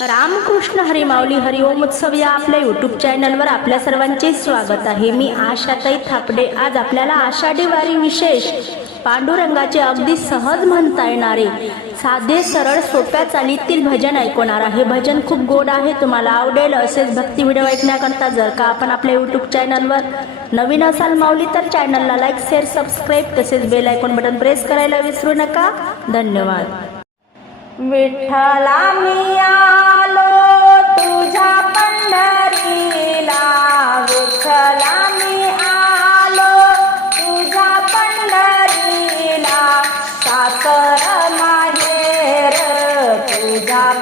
रामकृष्ण हरिमावली हरिओम उत्सव या आपल्या युट्यूब चॅनलवर आपल्या सर्वांचे स्वागत आहे. मी आशाताई थापडे. आज आपल्याला आषाढी वारी विशेष पांडुरंगाचे अगदी सहज म्हणता येणारे साधे सरळ सोप्या चालीतील भजन ऐकवणार आहे. भजन खूप गोड आहे. तुम्हाला आवडेल असेच भक्ती व्हिडिओ ऐकण्याकरता जर का आपण आपल्या युट्यूब चॅनलवर नवीन असाल माऊली तर चॅनलला लाईक शेअर सबस्क्राईब तसेच बेल आयकॉन बटन प्रेस करायला विसरू नका. धन्यवाद. विठ्ठला मी आलो तुझ्या पंढरीला. विठ्ठला मी आलो तुझ्या पंढरीला. सासर माहेर तुझ्या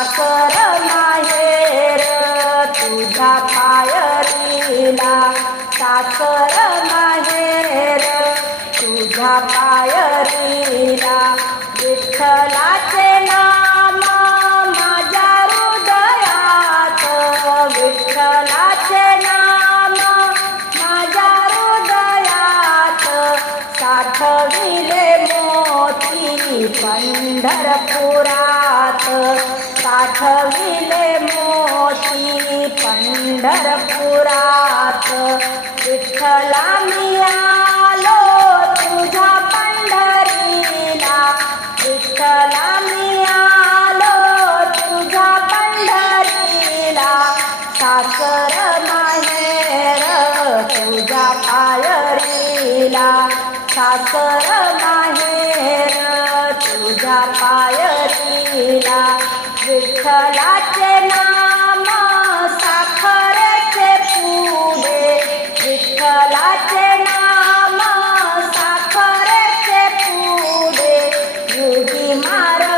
सासर माहेर तुझ्या पायरीला. सासर माहेर तुझ्या पायरीला. विठ्ठलाचे नाम माझ्या हृदयात. विठ्ठलाचे नाम माझ्या हृदयात. साठविले मोती पंढरपुरा साठविले मोती पंढरपुरात. विठ्ठला मी आलो पंढरीला. विठ्ठला मी आलो पंढरीला. सासर माहेर तुझा पायरीला. सासर माहेर तुझा पायरीला. विठ्ठलाचे नाम साखरेचे पुढे विठ्ठलाचे नाम साखरेचे पुढे उडी मार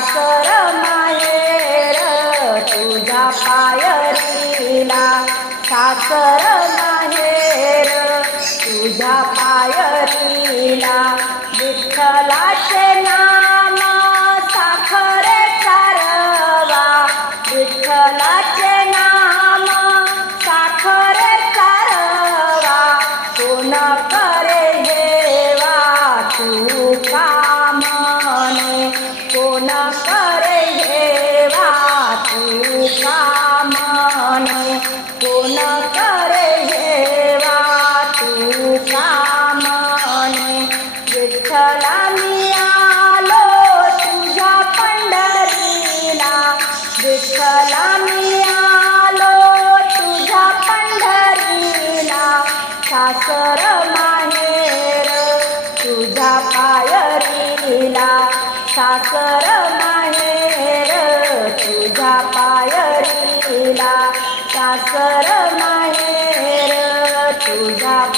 सासर माहेर तुझा पायरीला सासर माहेर तुझा पायरीला विठ्ठलाचे नाम साखरे कारवा. विठ्ठलाचे नाम साखरे कारवा. कोण करे देवा तू कामने कोण घेवा देवा तू कामने कोण करे घेवा तू कामने विठ्ठला मी आलो तुझ्या पंढरीला. विठ्ठला मी आलो तुझ्या पंढरीला. सासर माहेर तुझ्या पायरीला. सासर माहेर तुझा पायरीला. सासर माहेर तुझा